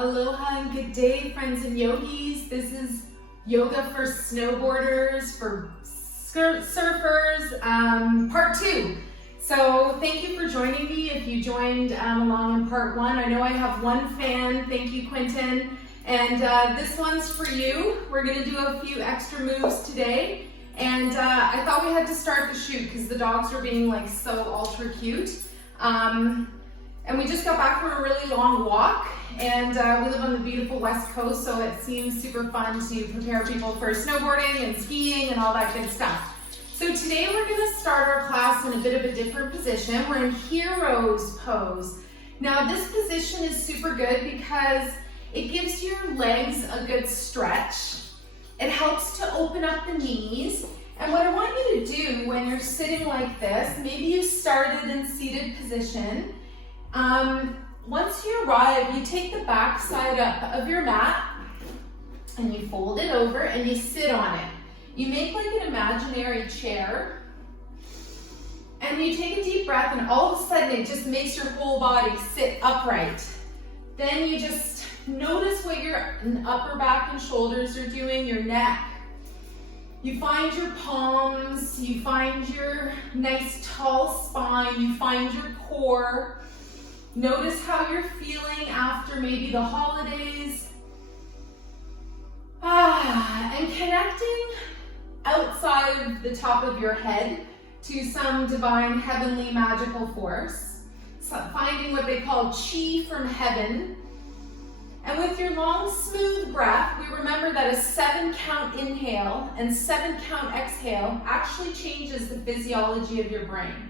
Aloha and good day, friends and yogis. This is yoga for snowboarders, for surfers, part 2. So thank you for joining me. If you joined along in part 1, I know I have one fan. Thank you, Quentin. And this one's for you. We're gonna do a few extra moves today. And I thought we had to start the shoot because the dogs were being like so ultra cute. And we just got back from a really long walk, and we live on the beautiful West Coast, so it seems super fun to prepare people for snowboarding and skiing and all that good stuff. So today we're gonna start our class in a bit of a different position. We're in hero's pose. Now this position is super good because it gives your legs a good stretch. It helps to open up the knees. And what I want you to do when you're sitting like this, maybe you started in seated position. Once you arrive, you take the back side up of your mat and you fold it over and you sit on it. You make like an imaginary chair and you take a deep breath, and all of a sudden it just makes your whole body sit upright. Then you just notice what your upper back and shoulders are doing, your neck. You find your palms, you find your nice tall spine, you find your core. Notice how you're feeling after maybe the holidays. And connecting outside of the top of your head to some divine, heavenly, magical force. So finding what they call chi from heaven. And with your long, smooth breath, we remember that a 7-count inhale and 7-count exhale actually changes the physiology of your brain.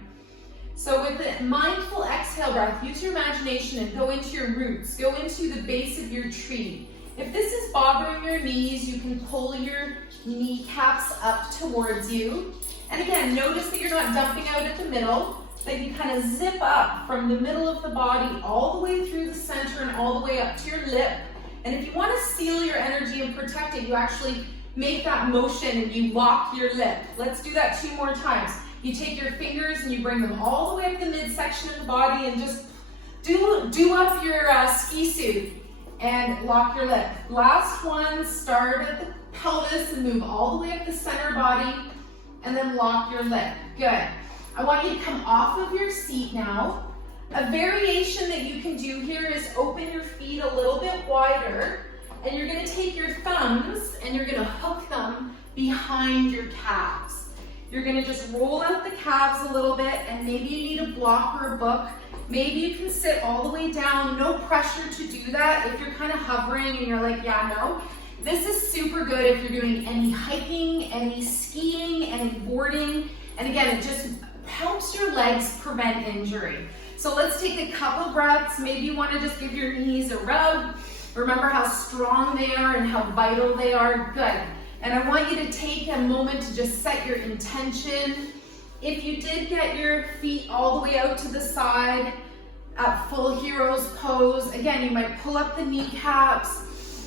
So with the mindful exhale breath, use your imagination and go into your roots, go into the base of your tree. If this is bothering your knees, you can pull your kneecaps up towards you. And again, notice that you're not dumping out at the middle, that you kind of zip up from the middle of the body all the way through the center and all the way up to your lip. And if you want to seal your energy and protect it, you actually make that motion and you lock your lip. Let's do that 2 more times. You take your fingers and you bring them all the way up the midsection of the body and just do up your ski suit and lock your lip. Last one, start at the pelvis and move all the way up the center body and then lock your lip. Good. I want you to come off of your seat now. A variation that you can do here is open your feet a little bit wider, and you're gonna take your thumbs and you're gonna hook them behind your calves. You're gonna just roll out the calves a little bit, and maybe you need a block or a book. Maybe you can sit all the way down, no pressure to do that. If you're kind of hovering and you're like, yeah, no. This is super good if you're doing any hiking, any skiing, any boarding. And again, it just helps your legs prevent injury. So let's take a couple breaths. Maybe you want to just give your knees a rub. Remember how strong they are and how vital they are. Good. And I want you to take a moment to just set your intention. If you did get your feet all the way out to the side at full hero's pose, again, you might pull up the kneecaps,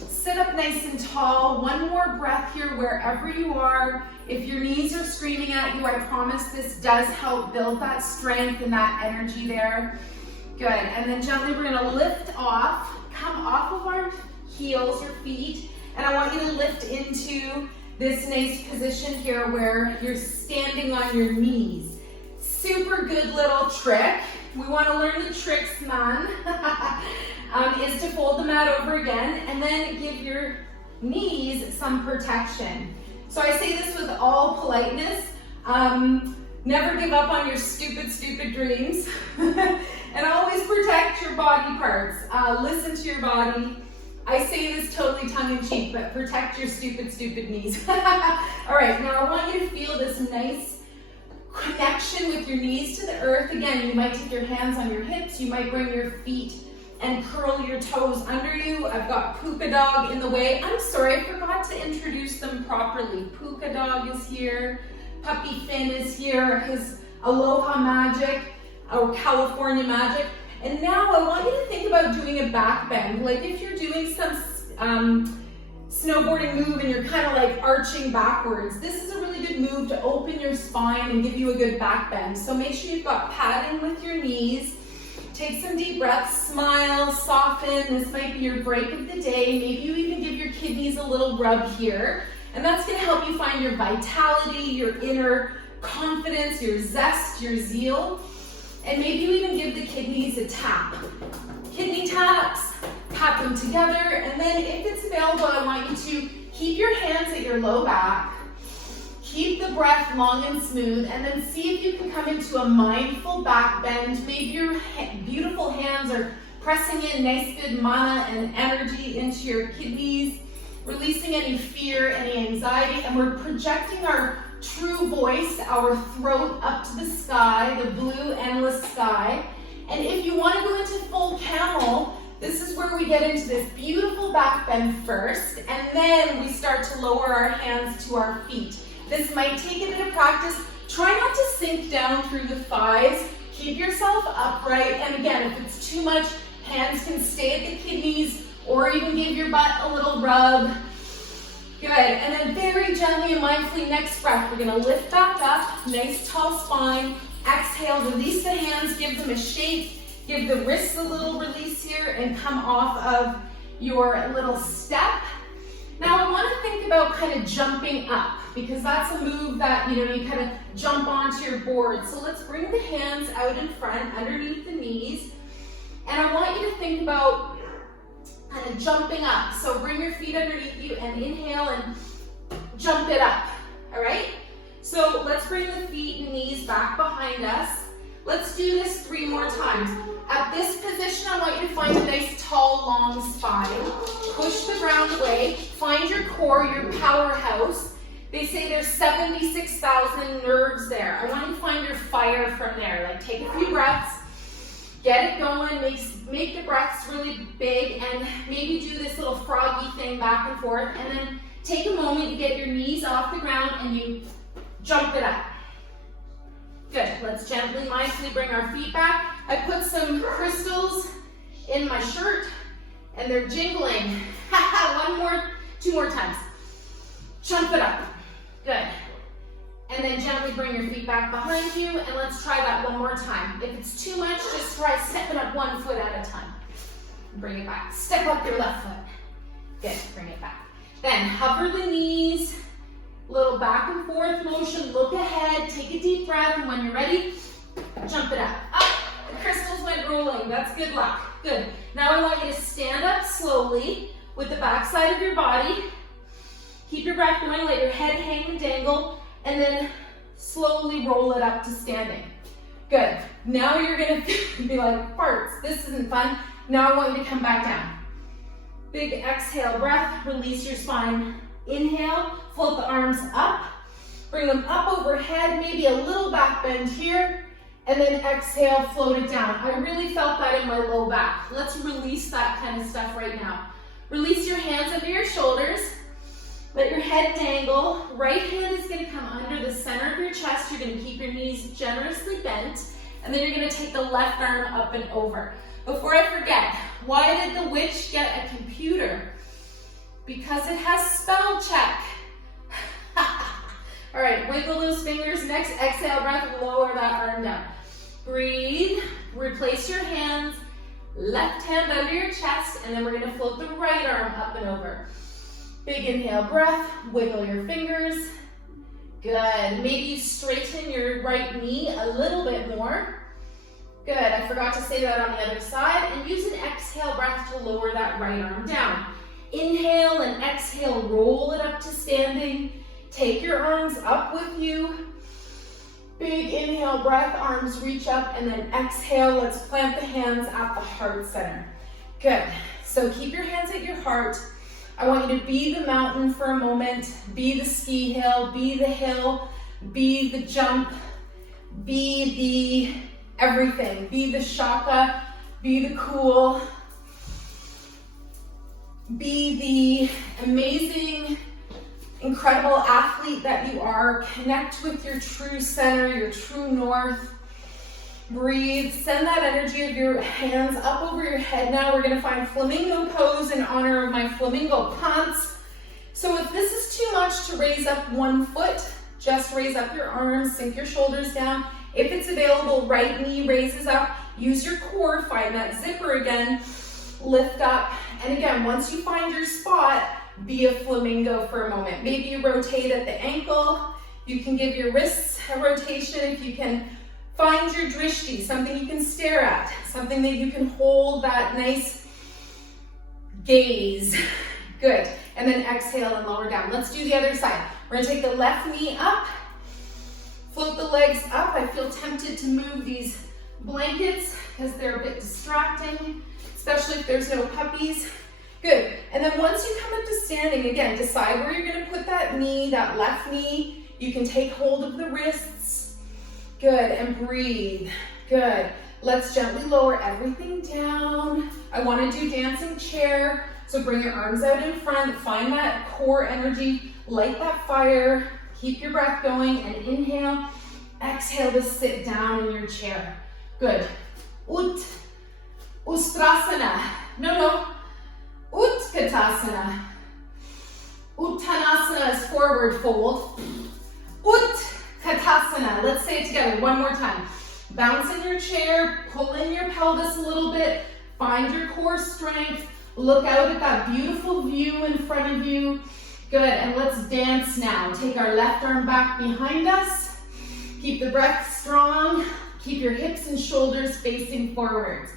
sit up nice and tall. One more breath here wherever you are. If your knees are screaming at you, I promise this does help build that strength and that energy there. Good, and then gently we're gonna lift off, come off of our heels or feet, and I want you to lift into this nice position here where you're standing on your knees. Super good little trick. We wanna learn the tricks, man. Is to fold the mat over again and then give your knees some protection. So I say this with all politeness, never give up on your stupid, stupid dreams. And always protect your body parts. Listen to your body. I say this totally tongue-in-cheek, but protect your stupid, stupid knees. All right, now I want you to feel this nice connection with your knees to the earth. Again, you might take your hands on your hips, you might bring your feet and curl your toes under you. I've got Puka Dog in the way. I'm sorry, I forgot to introduce them properly. Puka Dog is here, Puppy Finn is here, his Aloha Magic, or California Magic. And now I want you to think about doing a back bend. Like if you're doing some snowboarding move and you're kind of like arching backwards, this is a really good move to open your spine and give you a good back bend. So make sure you've got padding with your knees. Take some deep breaths, smile, soften. This might be your break of the day. Maybe you even give your kidneys a little rub here. And that's gonna help you find your vitality, your inner confidence, your zest, your zeal. And maybe you even give the kidneys a tap. Kidney taps, tap them together. And then if it's available, I want you to keep your hands at your low back. Keep the breath long and smooth, and then see if you can come into a mindful back bend. Maybe your beautiful hands are pressing in nice good mana and energy into your kidneys, releasing any fear, any anxiety, and we're projecting our true voice, our throat up to the sky, the blue endless sky. And if you want to go into full camel, this is where we get into this beautiful back bend first, and then we start to lower our hands to our feet. This might take a bit of practice. Try not to sink down through the thighs. Keep yourself upright. And again, if it's too much, hands can stay at the kidneys or even give your butt a little rub. Good. And then very gently and mindfully, next breath, we're going to lift back up. Nice tall spine. Exhale, release the hands, give them a shake. Give the wrists a little release here and come off of your little step. Now I want to think about kind of jumping up, because that's a move that, you kind of jump onto your board. So let's bring the hands out in front, underneath the knees. And I want you to think about kind of jumping up. So bring your feet underneath you and inhale and jump it up, all right? So let's bring the feet and knees back behind us. Let's do this 3 more times. At this position, I want you to find a nice tall, long spine. Push the ground away. Find your core, your powerhouse. They say there's 76,000 nerves there. I want you to find your fire from there. Like, take a few breaths, get it going, make the breaths really big, and maybe do this little froggy thing back and forth, and then take a moment, you get your knees off the ground, and you jump it up. Good. Let's gently, mindfully bring our feet back. I put some crystals in my shirt, and they're jingling. 2 more times. Jump it up. Good. And then gently bring your feet back behind you, and let's try that 1 more time. If it's too much, just try stepping up 1 foot at a time. Bring it back. Step up your left foot. Good. Bring it back. Then hover the knees. Little back and forth motion, look ahead, take a deep breath, and when you're ready, jump it up. Up, the crystals went rolling, that's good luck. Good. Now I want you to stand up slowly with the back side of your body. Keep your breath going, let your head hang and dangle, and then slowly roll it up to standing. Good. Now you're gonna be like, farts, this isn't fun. Now I want you to come back down. Big exhale breath, release your spine. Inhale, float the arms up, bring them up overhead, maybe a little back bend here, and then exhale, float it down. I really felt that in my low back. Let's release that kind of stuff right now. Release your hands under your shoulders, let your head dangle. Right hand is gonna come under the center of your chest. You're gonna keep your knees generously bent, and then you're gonna take the left arm up and over. Before I forget, why did the witch get a computer? Because it has spell check. All right, wiggle those fingers. Next exhale breath, lower that arm down. Breathe, replace your hands, left hand under your chest, and then we're gonna float the right arm up and over. Big inhale breath, wiggle your fingers. Good, maybe you straighten your right knee a little bit more. Good, I forgot to say that on the other side, and use an exhale breath to lower that right arm down. Inhale and exhale, roll it up to standing. Take your arms up with you. Big inhale breath, arms reach up, and then exhale, let's plant the hands at the heart center. Good, so keep your hands at your heart. I want you to be the mountain for a moment, be the ski hill, be the jump, be the everything, be the shaka, be the cool. Be the amazing, incredible athlete that you are. Connect with your true center, your true north. Breathe. Send that energy of your hands up over your head. Now we're going to find flamingo pose in honor of my flamingo pants. So if this is too much to raise up 1 foot, just raise up your arms, sink your shoulders down. If it's available, right knee raises up, Use your core, find that zipper again, lift up. And again, once you find your spot, be a flamingo for a moment. Maybe you rotate at the ankle. You can give your wrists a rotation. If you can find your drishti, something you can stare at, something that you can hold that nice gaze. Good. And then exhale and lower down. Let's do the other side. We're gonna take the left knee up, float the legs up. I feel tempted to move these blankets because they're a bit distracting, especially if there's no puppies. Good. And then once you come up to standing, again, decide where you're gonna put that knee, that left knee. You can take hold of the wrists. Good, and breathe. Good. Let's gently lower everything down. I wanna do dancing chair. So bring your arms out in front, find that core energy, light that fire, keep your breath going, and inhale, exhale to sit down in your chair. Good. Ustrasana. No. Utkatasana. Uttanasana is forward fold. Utkatasana. Let's say it together one more time. Bounce in your chair, pull in your pelvis a little bit, find your core strength, look out at that beautiful view in front of you. Good, and let's dance now. Take our left arm back behind us. Keep the breath strong. Keep your hips and shoulders facing forward.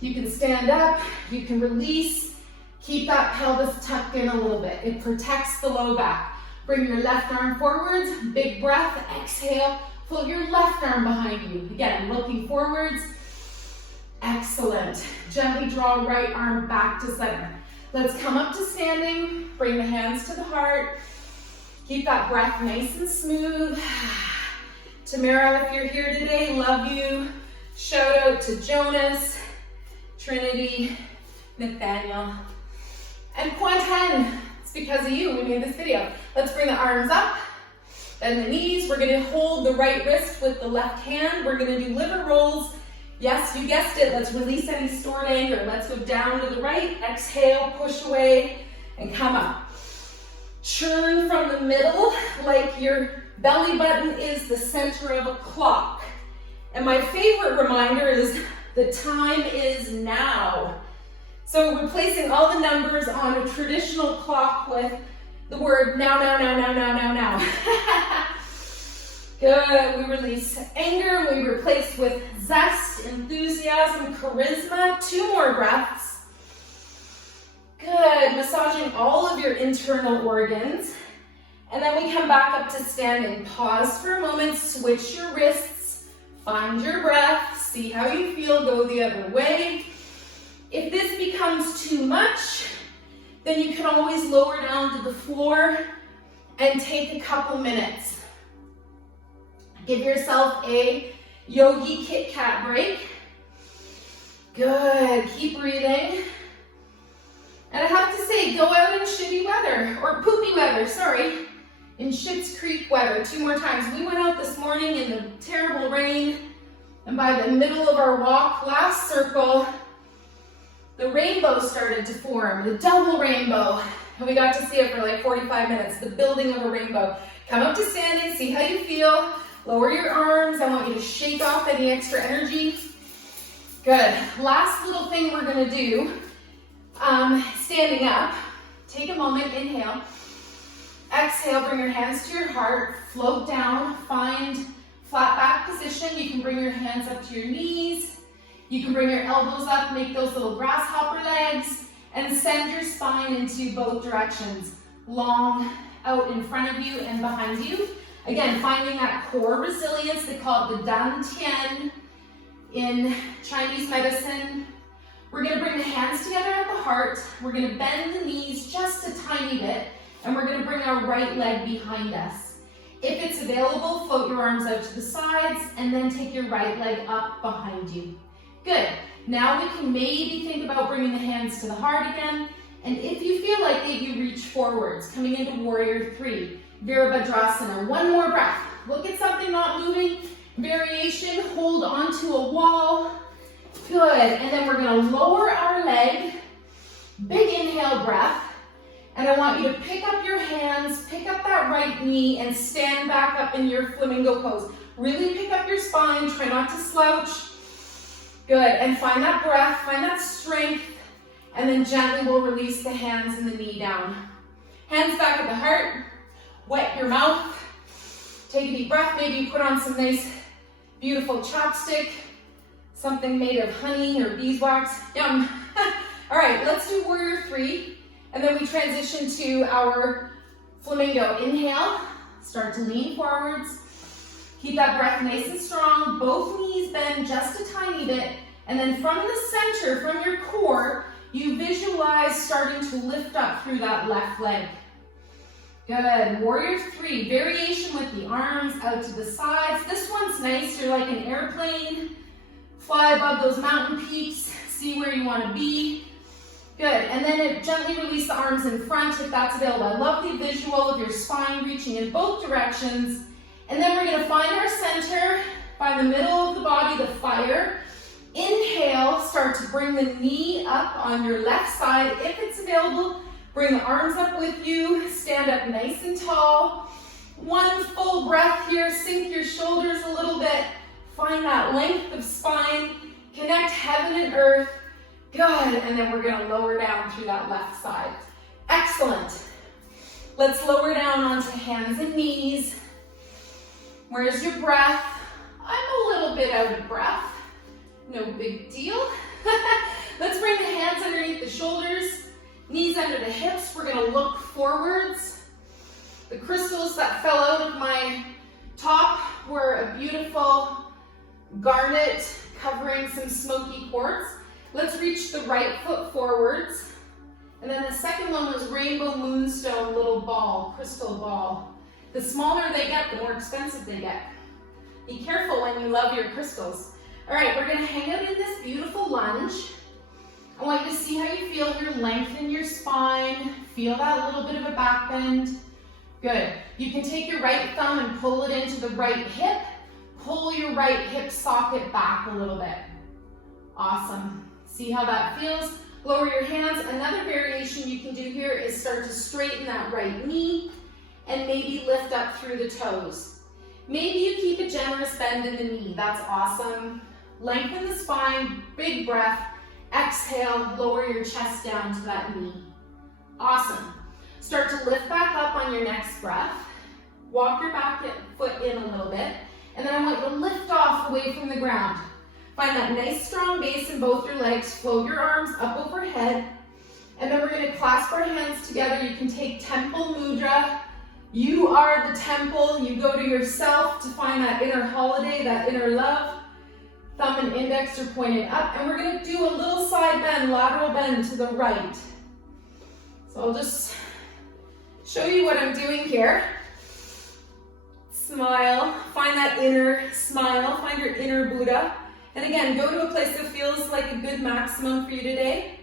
You can stand up, you can release. Keep that pelvis tucked in a little bit. It protects the low back. Bring your left arm forwards, big breath, exhale. Float your left arm behind you. Again, looking forwards. Excellent. Gently draw right arm back to center. Let's come up to standing. Bring the hands to the heart. Keep that breath nice and smooth. Tamara, if you're here today, love you. Shout out to Jonas, Trinity, Nathaniel, and Quentin. It's because of you we made this video. Let's bring the arms up, bend the knees. We're gonna hold the right wrist with the left hand. We're gonna do liver rolls. Yes, you guessed it. Let's release any stored anger. Let's go down to the right. Exhale, push away, and come up. Churn from the middle like your belly button is the center of a clock. And my favorite reminder is the time is now. So replacing all the numbers on a traditional clock with the word now. Good, we release anger, we replace with zest, enthusiasm, charisma. 2 more breaths. Good, massaging all of your internal organs. And then we come back up to standing. Pause for a moment, switch your wrists, find your breath, see how you feel, go the other way. If this becomes too much, then you can always lower down to the floor and take a couple minutes. Give yourself a yogi Kit Kat break. Good, keep breathing. And I have to say, go out in shitty weather, or poopy weather, sorry. In Schitt's Creek weather, 2 more times. We went out this morning in the terrible rain, and by the middle of our walk, last circle, the rainbow started to form, the double rainbow. And we got to see it for like 45 minutes, the building of a rainbow. Come up to standing, see how you feel. Lower your arms. I want you to shake off any extra energy. Good. Last little thing we're gonna do, standing up. Take a moment, inhale. Exhale, bring your hands to your heart, float down, find flat back position. You can bring your hands up to your knees. You can bring your elbows up, make those little grasshopper legs, and send your spine into both directions. Long out in front of you and behind you. Again, finding that core resilience. They call it the dantian in Chinese medicine. We're gonna bring the hands together at the heart. We're gonna bend the knees just a tiny bit, and we're gonna bring our right leg behind us. If it's available, float your arms out to the sides, and then take your right leg up behind you. Good. Now we can maybe think about bringing the hands to the heart again, and if you feel like it, you reach forwards, coming into Warrior 3, Virabhadrasana. 1 more breath. Look at something not moving. Variation, hold onto a wall. Good, and then we're gonna lower our leg. Big inhale breath. And I want you to pick up your hands, pick up that right knee, and stand back up in your flamingo pose. Really pick up your spine, try not to slouch. Good, and find that breath, find that strength, and then gently we'll release the hands and the knee down. Hands back at the heart, wet your mouth, take a deep breath, maybe you put on some nice, beautiful chapstick, something made of honey or beeswax, yum. All right, let's do warrior 3, and then we transition to our flamingo. Inhale, start to lean forwards. Keep that breath nice and strong. Both knees bend just a tiny bit. And then from the center, from your core, you visualize starting to lift up through that left leg. Good. Warrior 3, variation with the arms out to the sides. This one's nice. You're like an airplane. Fly above those mountain peaks. See where you want to be. Good. And then gently release the arms in front if that's available. I love the visual of your spine reaching in both directions. And then we're going to find our center, find the middle of the body, the fire. Inhale, start to bring the knee up on your left side. If it's available, bring the arms up with you. Stand up nice and tall. One full breath here. Sink your shoulders a little bit. Find that length of spine. Connect heaven and earth. Good. And then we're going to lower down through that left side. Excellent. Let's lower down onto hands and knees. Where's your breath? I'm a little bit out of breath. No big deal. Let's bring the hands underneath the shoulders, knees under the hips. We're gonna look forwards. The crystals that fell out of my top were a beautiful garnet covering some smoky quartz. Let's reach the right foot forwards. And then the second one was rainbow moonstone little ball, crystal ball. The smaller they get, the more expensive they get. Be careful when you love your crystals. All right, we're gonna hang out in this beautiful lunge. I want you to see how you feel here. Lengthen your spine. Feel that little bit of a back bend. Good. You can take your right thumb and pull it into the right hip. Pull your right hip socket back a little bit. Awesome. See how that feels? Lower your hands. Another variation you can do here is start to straighten that right knee and maybe lift up through the toes. Maybe you keep a generous bend in the knee. That's awesome. Lengthen the spine, big breath. Exhale, lower your chest down to that knee. Awesome. Start to lift back up on your next breath. Walk your back foot in a little bit. And then I want you to lift off away from the ground. Find that nice strong base in both your legs. Float your arms up overhead. And then we're going to clasp our hands together. You can take Temple Mudra. You are the temple. You go to yourself to find that inner holiday, that inner love. Thumb and index are pointed up. And we're going to do a little side bend, lateral bend to the right. So I'll just show you what I'm doing here. Smile. Find that inner smile. Find your inner Buddha. And again, go to a place that feels like a good maximum for you today.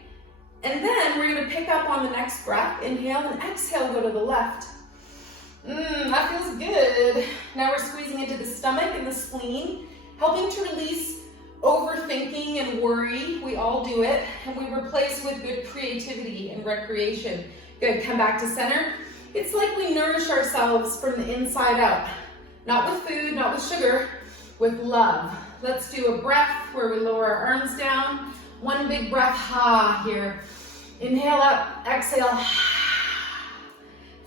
And then we're going to pick up on the next breath. Inhale and exhale, go to the left. That feels good. Now we're squeezing into the stomach and the spleen, helping to release overthinking and worry. We all do it. And we replace with good creativity and recreation. Good. Come back to center. It's like we nourish ourselves from the inside out. Not with food, not with sugar, with love. Let's do a breath where we lower our arms down. One big breath, ha, here. Inhale up, exhale.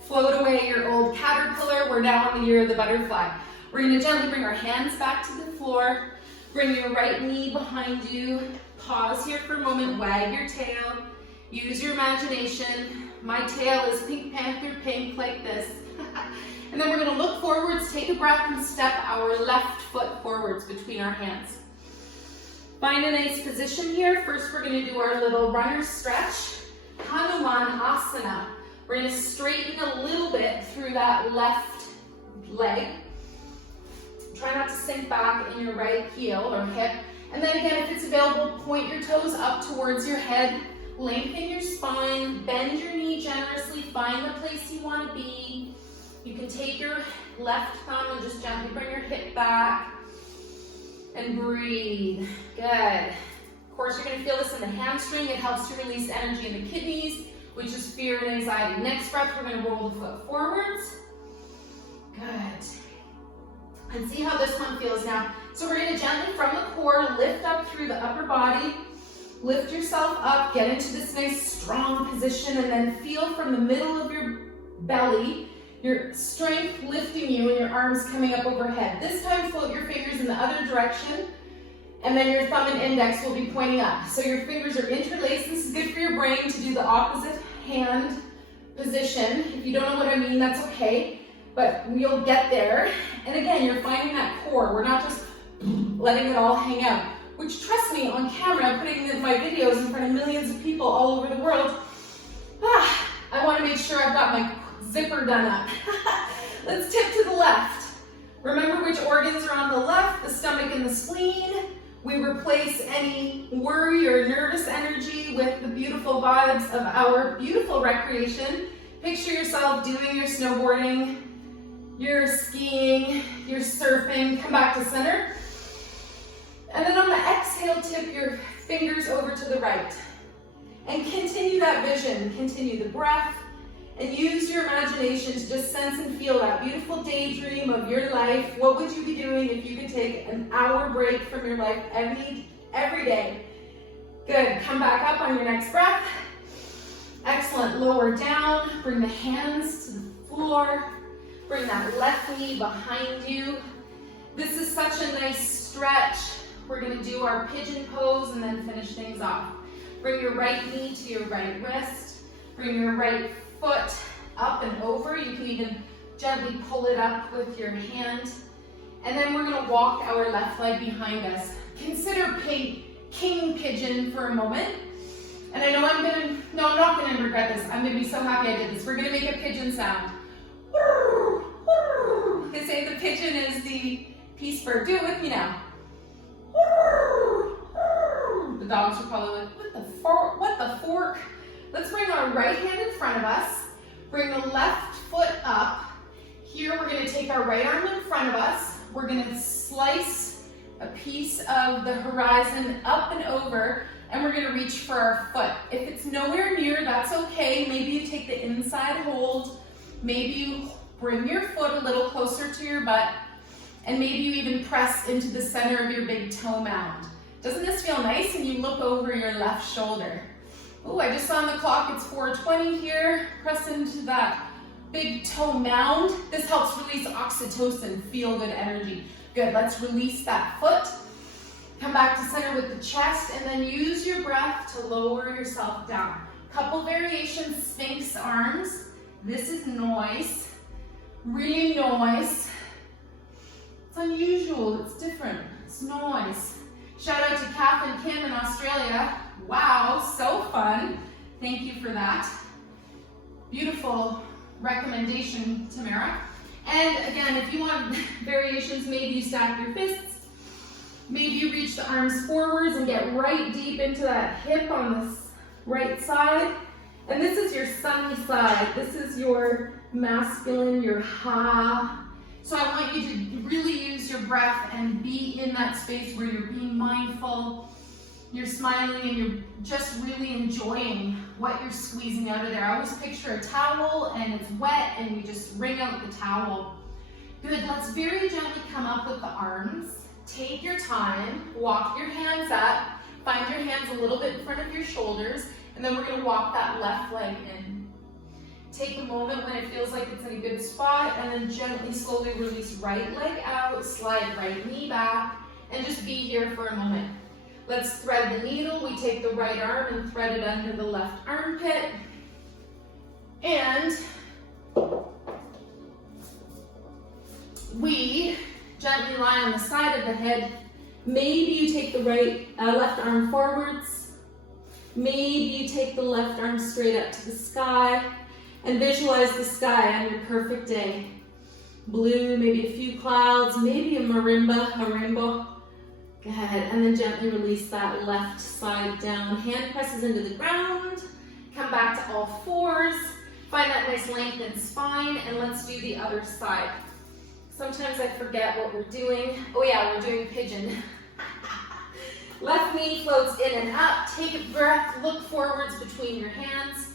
Float away your old caterpillar. We're now in the year of the butterfly. We're going to gently bring our hands back to the floor. Bring your right knee behind you. Pause here for a moment. Wag your tail. Use your imagination. My tail is Pink Panther pink like this. And then we're going to look forwards, take a breath, and step our left foot forwards between our hands. Find a nice position here. First, we're going to do our little runner stretch. Hanuman Asana. We're going to straighten a little bit through that left leg. Try not to sink back in your right heel or hip. And then again, if it's available, point your toes up towards your head. Lengthen your spine. Bend your knee generously. Find the place you want to be. You can take your left thumb and just gently bring your hip back. And breathe. Good. Of course, you're going to feel this in the hamstring. It helps to release energy in the kidneys, which is fear and anxiety. Next breath, we're going to roll the foot forwards. Good. And see how this one feels now. So we're gonna gently from the core, lift up through the upper body, lift yourself up, get into this nice strong position, and then feel from the middle of your belly, your strength lifting you and your arms coming up overhead. This time float your fingers in the other direction, and then your thumb and index will be pointing up. So your fingers are interlaced. This is good for your brain to do the opposite hand position. If you don't know what I mean, that's okay, but we'll get there. And again, you're finding that core. We're not just letting it all hang out, which, trust me, on camera, putting my videos in front of millions of people all over the world, I want to make sure I've got my zipper done up. Let's tip to the left. Remember which organs are on the left, the stomach and the spleen. We replace any worry or nervous energy with the beautiful vibes of our beautiful recreation. Picture yourself doing your snowboarding, your skiing, your surfing. Come back to center. And then on the exhale, tip your fingers over to the right. And continue that vision, continue the breath, and use your imagination to just sense and feel that beautiful daydream of your life. What would you be doing if you could take an hour break from your life every day? Good, come back up on your next breath. Excellent, lower down, bring the hands to the floor, bring that left knee behind you. This is such a nice stretch. We're gonna do our pigeon pose and then finish things off. Bring your right knee to your right wrist, bring your right foot up and over. You can even gently pull it up with your hand. And then we're gonna walk our left leg behind us. Consider king pigeon for a moment. And I know I'm not gonna regret this. I'm gonna be so happy I did this. We're gonna make a pigeon sound. They say the pigeon is the peace bird. Do it with me now. The dogs are probably like, what the fork? Let's bring our right hand in front of us. Bring the left foot up. Here we're gonna take our right arm in front of us. We're gonna slice a piece of the horizon up and over, and we're gonna reach for our foot. If it's nowhere near, that's okay. Maybe you take the inside hold. Maybe you bring your foot a little closer to your butt, and maybe you even press into the center of your big toe mound. Doesn't this feel nice? And you look over your left shoulder. Oh, I just saw on the clock, it's 4:20 here. Press into that big toe mound. This helps release oxytocin, feel-good energy. Good, let's release that foot. Come back to center with the chest, and then use your breath to lower yourself down. Couple variations, Sphinx arms. This is noise, really noise. It's unusual, it's different, it's noise. Shout out to Kath and Kim in Australia. Wow, so fun. Thank you for that. Beautiful recommendation, Tamara. And again, if you want variations, maybe you stack your fists. Maybe you reach the arms forwards and get right deep into that hip on this right side. And this is your sunny side. This is your masculine, your ha. So I want you to really use your breath and be in that space where you're being mindful, you're smiling, and you're just really enjoying what you're squeezing out of there. I always picture a towel and it's wet and you just wring out the towel. Good, let's very gently come up with the arms. Take your time, walk your hands up, find your hands a little bit in front of your shoulders, and then we're gonna walk that left leg in. Take a moment when it feels like it's in a good spot, and then gently, slowly release right leg out, slide right knee back, and just be here for a moment. Let's thread the needle. We take the right arm and thread it under the left armpit. And we gently lie on the side of the head. Maybe you take the left arm forwards. Maybe you take the left arm straight up to the sky. And visualize the sky on your perfect day. Blue, maybe a few clouds, maybe a rainbow. Go ahead, and then gently release that left side down. Hand presses into the ground. Come back to all fours. Find that nice lengthened spine, and let's do the other side. Sometimes I forget what we're doing. Oh yeah, we're doing pigeon. Left knee floats in and up. Take a breath, look forwards between your hands.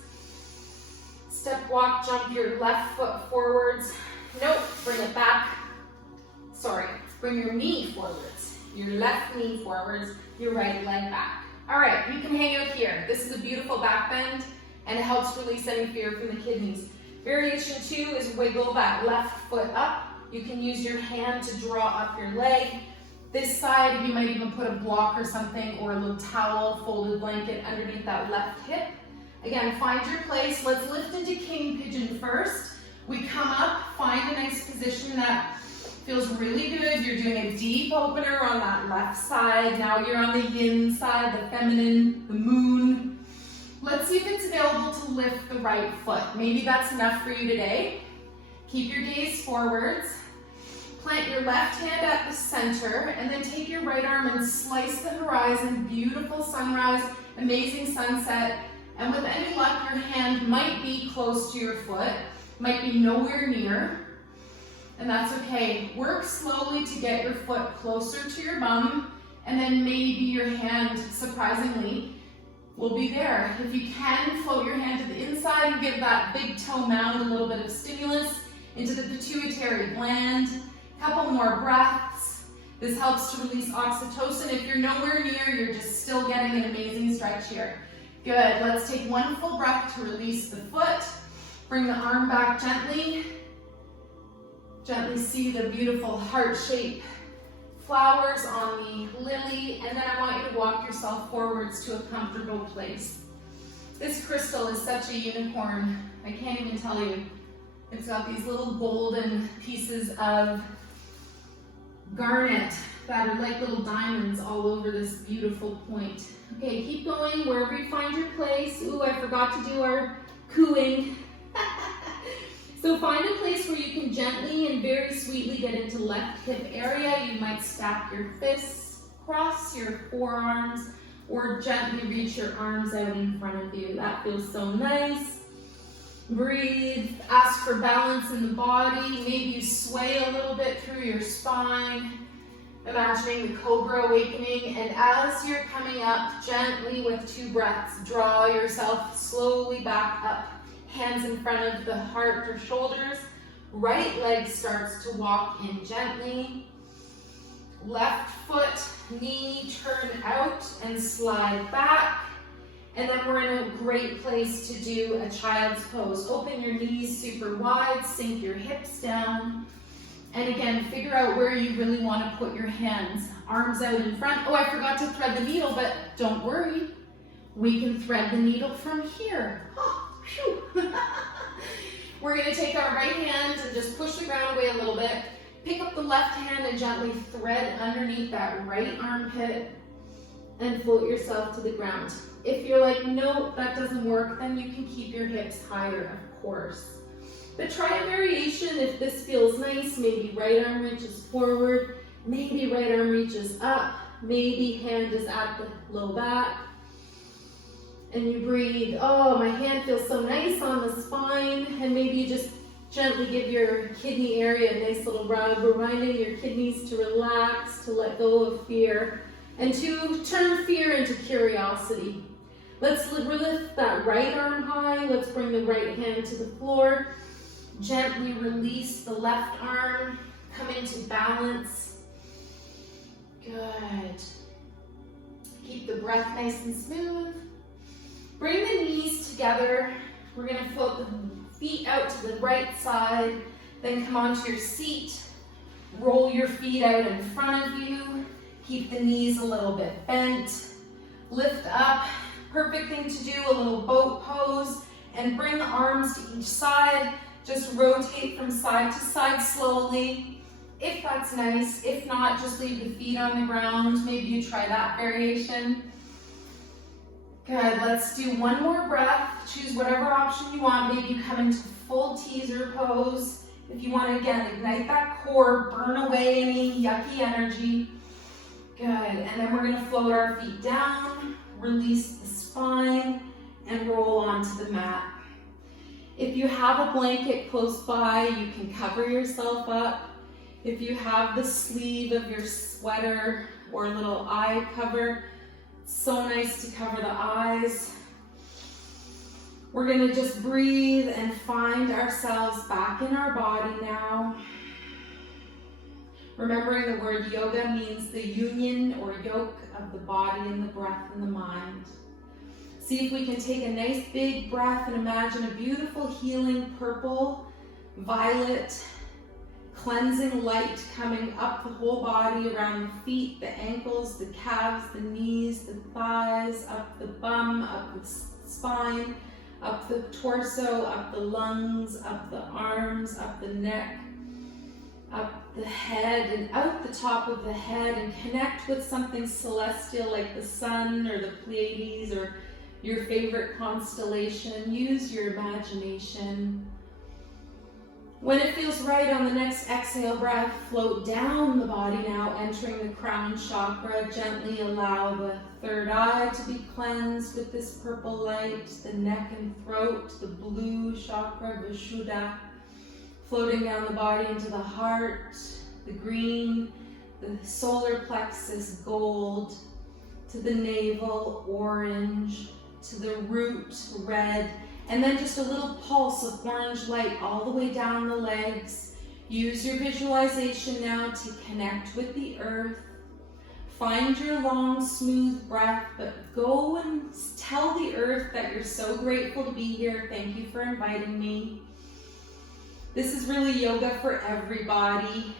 Step, walk, jump your left foot forwards. Nope, bring it back. Sorry, bring your knee forwards. Your left knee forwards, your right leg back. All right, you can hang out here. This is a beautiful back bend and it helps release any fear from the kidneys. Variation 2 is wiggle that left foot up. You can use your hand to draw up your leg. This side, you might even put a block or something or a little towel, folded blanket underneath that left hip. Again, find your place. Let's lift into king pigeon first. We come up, find a nice position that feels really good. You're doing a deep opener on that left side. Now you're on the yin side, the feminine, the moon. Let's see if it's available to lift the right foot. Maybe that's enough for you today. Keep your gaze forwards. Plant your left hand at the center and then take your right arm and slice the horizon. Beautiful sunrise, amazing sunset. And with any luck, your hand might be close to your foot, might be nowhere near. And that's okay. Work slowly to get your foot closer to your bum, and then maybe your hand, surprisingly, will be there. If you can, float your hand to the inside and give that big toe mound a little bit of stimulus into the pituitary gland. Couple more breaths. This helps to release oxytocin. If you're nowhere near, you're just still getting an amazing stretch here. Good. Let's take one full breath to release the foot. Bring the arm back gently. Gently see the beautiful heart-shaped flowers on the lily, and then I want you to walk yourself forwards to a comfortable place. This crystal is such a unicorn. I can't even tell you. It's got these little golden pieces of garnet that are like little diamonds all over this beautiful point. Okay, keep going wherever you find your place. Ooh, I forgot to do our cooing. So find a place where you can gently and very sweetly get into left hip area. You might stack your fists, cross your forearms, or gently reach your arms out in front of you. That feels so nice. Breathe, ask for balance in the body. Maybe you sway a little bit through your spine. Imagining the cobra awakening, and as you're coming up, gently with 2 breaths, draw yourself slowly back up. Hands in front of the heart or shoulders. Right leg starts to walk in gently. Left foot, knee, turn out and slide back. And then we're in a great place to do a child's pose. Open your knees super wide, sink your hips down. And again, figure out where you really want to put your hands. Arms out in front. Oh, I forgot to thread the needle, but don't worry. We can thread the needle from here. Oh, phew. We're going to take our right hand and just push the ground away a little bit. Pick up the left hand and gently thread underneath that right armpit and float yourself to the ground. If you're like, no, that doesn't work, then you can keep your hips higher, of course. But try a variation if this feels nice. Maybe right arm reaches forward, maybe right arm reaches up, maybe hand is at the low back. And you breathe, oh, my hand feels so nice on the spine. And maybe you just gently give your kidney area a nice little rub, reminding your kidneys to relax, to let go of fear, and to turn fear into curiosity. Let's lift that right arm high. Let's bring the right hand to the floor. Gently release the left arm. Come into balance. Good. Keep the breath nice and smooth. Bring the knees together. We're going to float the feet out to the right side. Then come onto your seat. Roll your feet out in front of you. Keep the knees a little bit bent. Lift up. Perfect thing to do, a little boat pose. And bring the arms to each side. Just rotate from side to side slowly, if that's nice. If not, just leave the feet on the ground. Maybe you try that variation. Good, let's do one more breath. Choose whatever option you want. Maybe you come into full teaser pose. If you want to, again, ignite that core, burn away any yucky energy. Good, and then we're going to float our feet down, release the spine, and roll onto the mat. If you have a blanket close by, you can cover yourself up. If you have the sleeve of your sweater or little eye cover, it's so nice to cover the eyes. We're going to just breathe and find ourselves back in our body now. Remembering the word yoga means the union or yoke of the body and the breath and the mind. See if we can take a nice big breath and imagine a beautiful healing purple, violet, cleansing light coming up the whole body, around the feet, the ankles, the calves, the knees, the thighs, up the bum, up the spine, up the torso, up the lungs, up the arms, up the neck, up the head and out the top of the head, and connect with something celestial like the sun or the Pleiades or your favorite constellation. Use your imagination. When it feels right on the next exhale breath, float down the body now, entering the crown chakra. Gently allow the third eye to be cleansed with this purple light, the neck and throat, the blue chakra, Vishuddha, floating down the body into the heart, the green, the solar plexus, gold, to the navel, orange, to the root, red, and then just a little pulse of orange light all the way down the legs. Use your visualization now to connect with the earth. Find your long, smooth breath, but go and tell the earth that you're so grateful to be here. Thank you for inviting me. This is really yoga for everybody.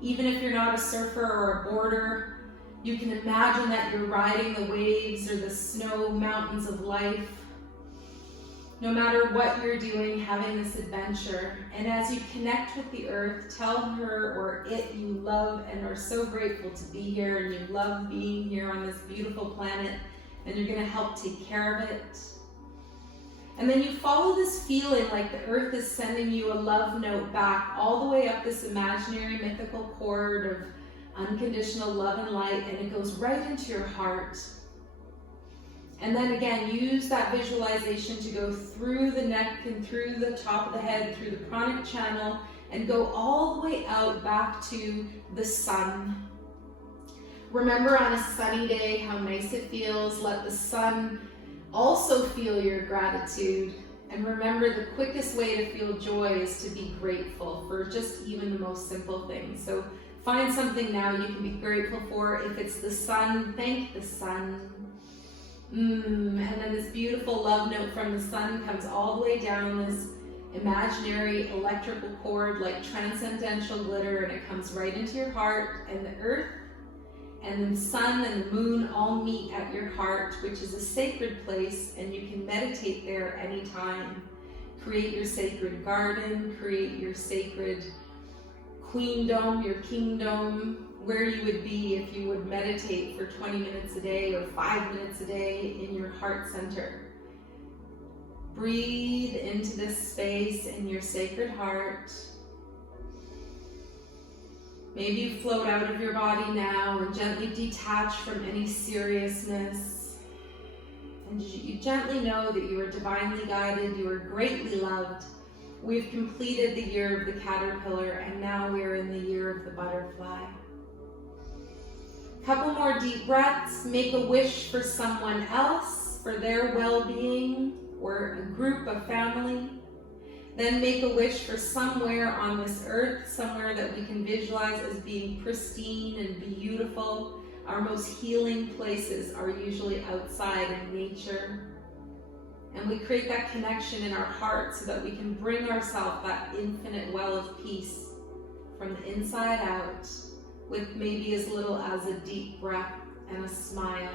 Even if you're not a surfer or a boarder, you can imagine that you're riding the waves or the snow mountains of life. No matter what you're doing, having this adventure. And as you connect with the earth, tell her or it you love and are so grateful to be here, and you love being here on this beautiful planet, and you're going to help take care of it. And then you follow this feeling like the earth is sending you a love note back all the way up this imaginary mythical cord of unconditional love and light, and it goes right into your heart. And then again, use that visualization to go through the neck and through the top of the head, through the pranic channel, and go all the way out back to the sun. Remember on a sunny day how nice it feels. Let the sun also feel your gratitude. And remember, the quickest way to feel joy is to be grateful for just even the most simple things. So find something now you can be grateful for. If it's the sun, thank the sun. And then this beautiful love note from the sun comes all the way down this imaginary electrical cord like transcendental glitter, and it comes right into your heart, and the earth and the sun and the moon all meet at your heart, which is a sacred place, and you can meditate there anytime. Create your sacred garden, create your sacred queendom, your kingdom, where you would be if you would meditate for 20 minutes a day or 5 minutes a day in your heart center. Breathe into this space in your sacred heart. Maybe you float out of your body now and gently detach from any seriousness. And you gently know that you are divinely guided, you are greatly loved. We've completed the year of the caterpillar, and now we're in the year of the butterfly. Couple more deep breaths. Make a wish for someone else, for their well-being, or a group of family. Then make a wish for somewhere on this earth, somewhere that we can visualize as being pristine and beautiful. Our most healing places are usually outside in nature. And we create that connection in our heart so that we can bring ourselves that infinite well of peace from the inside out, with maybe as little as a deep breath and a smile.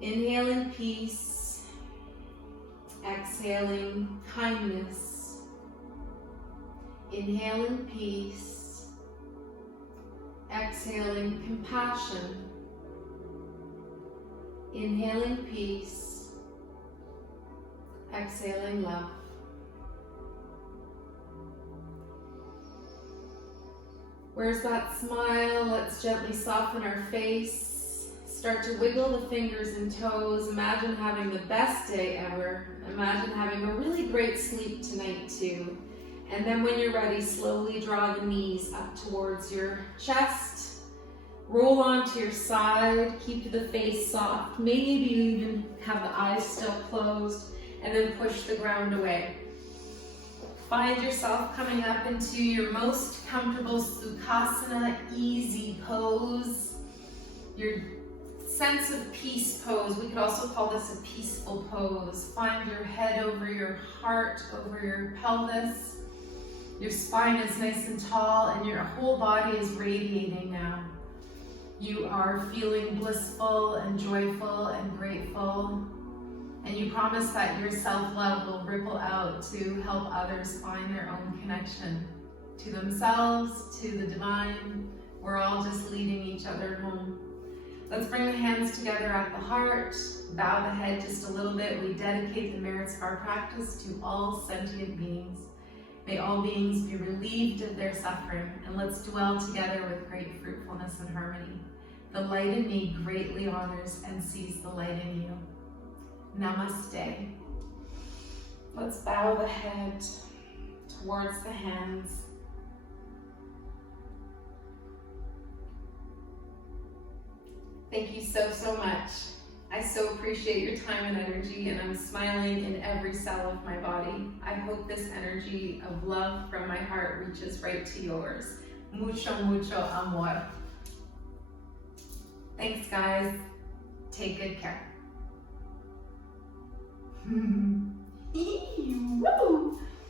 Inhaling peace, exhaling kindness. Inhaling peace, exhaling compassion. Inhaling peace, exhaling love. Where's that smile? Let's gently soften our face. Start to wiggle the fingers and toes. Imagine having the best day ever. Imagine having a really great sleep tonight too. And then when you're ready, slowly draw the knees up towards your chest. Roll onto your side. Keep the face soft. Maybe you even have the eyes still closed. And then push the ground away. Find yourself coming up into your most comfortable Sukhasana, easy pose. Your sense of peace pose. We could also call this a peaceful pose. Find your head over your heart, over your pelvis. Your spine is nice and tall and your whole body is radiating now. You are feeling blissful and joyful and grateful. And you promise that your self-love will ripple out to help others find their own connection to themselves, to the divine. We're all just leading each other home. Let's bring the hands together at the heart, bow the head just a little bit. We dedicate the merits of our practice to all sentient beings. May all beings be relieved of their suffering, and let's dwell together with great fruitfulness and harmony. The light in me greatly honors and sees the light in you. Namaste. Let's bow the head towards the hands. Thank you so, so much. I so appreciate your time and energy, and I'm smiling in every cell of my body. I hope this energy of love from my heart reaches right to yours. Mucho, mucho amor. Thanks, guys. Take good care.